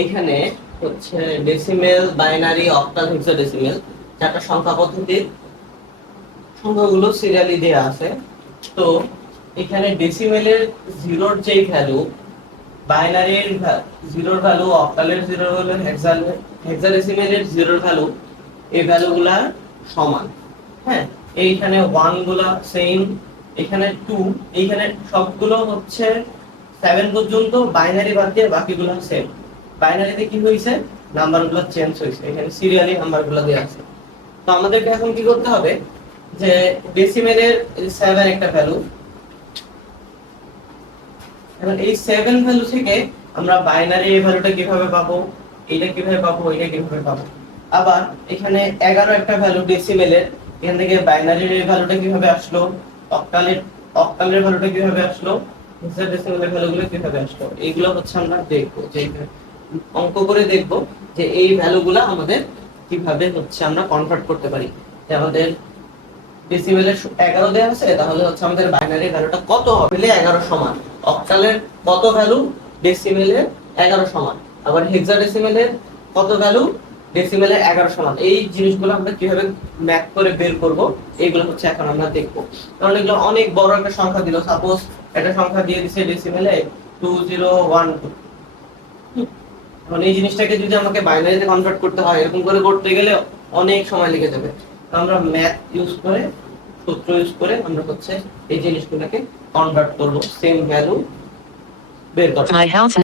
এইখানে হচ্ছে decimal binary octal hexadecimal চারটা সংখ্যা পদ্ধতির সংখ্যাগুলো সিরিয়ালি দেয়া আছে। তো এখানে ডেসিমেলের জিরোর যেই ভ্যালু বাইনারির জিরোর ভ্যালু অক্টালের জিরোর ভ্যালু হেক্সাডেসিমেলের জিরোর ভ্যালু এই ভ্যালুগুলা সমান। হ্যাঁ এইখানে ওয়ানগুলা সেম এখানে টু এইখানে সবগুলো হচ্ছে সেভেন পর্যন্ত বাইনারি বাদ দিয়ে বাকিগুলো সেম বাইনারিতে কি হয়েছে? নাম্বারগুলো চেঞ্জ হয়েছে। এখানে সিরিয়ালি নাম্বারগুলো দেওয়া আছে। তো আমাদেরকে এখন কি করতে হবে? যে ডেসিমেলের সেভেন একটা ভ্যালু এখন এই সেভেন ভ্যালু থেকে আমরা বাইনারি এই ভ্যালুটা কীভাবে পাবো? এইটা কীভাবে পাবো? এটা কীভাবে পাবো? আবার এখানে এগারো একটা ভ্যালু ডেসিমেলের এখান থেকে বাইনারির এই ভ্যালুটা কীভাবে আসলো? অক্টালের অক্টালের ভ্যালুটা কীভাবে আসলো? হেক্সাডেসিমেলের ভ্যালুগুলো কীভাবে আসলো? এইগুলো হচ্ছে আমরা দেখব যে অঙ্ক করে দেখব যে এই ভ্যালুগুলো আমাদের কীভাবে হচ্ছে আমরা কনভার্ট করতে পারি। যে আমাদের ডেসিমেলের এগারো দেওয়া আছে, তাহলে হচ্ছে আমাদের বাইনারি ভ্যালুটা কত হবে? এগারো সমান। অক্টালের কত ভ্যালু ডেসিমেলের এগারো সমান। আবার হেক্সাডেসিমেলের কত ভ্যালু ডেসিমেলের এগারো সমান। এই জিনিসগুলো আমরা কীভাবে ম্যাপ করে বের করব, এইগুলো হচ্ছে এখন আমরা দেখব। কারণ এগুলো অনেক বড় একটা সংখ্যা দিল। সাপোজ একটা সংখ্যা দিয়ে দিছে ডেসিমেলে টু জিরো ওয়ান টু এখন এই জিনিসটাকে যদি আমাকে বাইনারিতে কনভার্ট করতে হয়, এরকম করে করতে গেলে অনেক সময় লেগে যাবে। আমরা ম্যাথ ইউজ করে, সূত্র ইউজ করে আমরা হচ্ছে এই জিনিসগুলোকে কনভার্ট করব সেম ভ্যালু বের করব।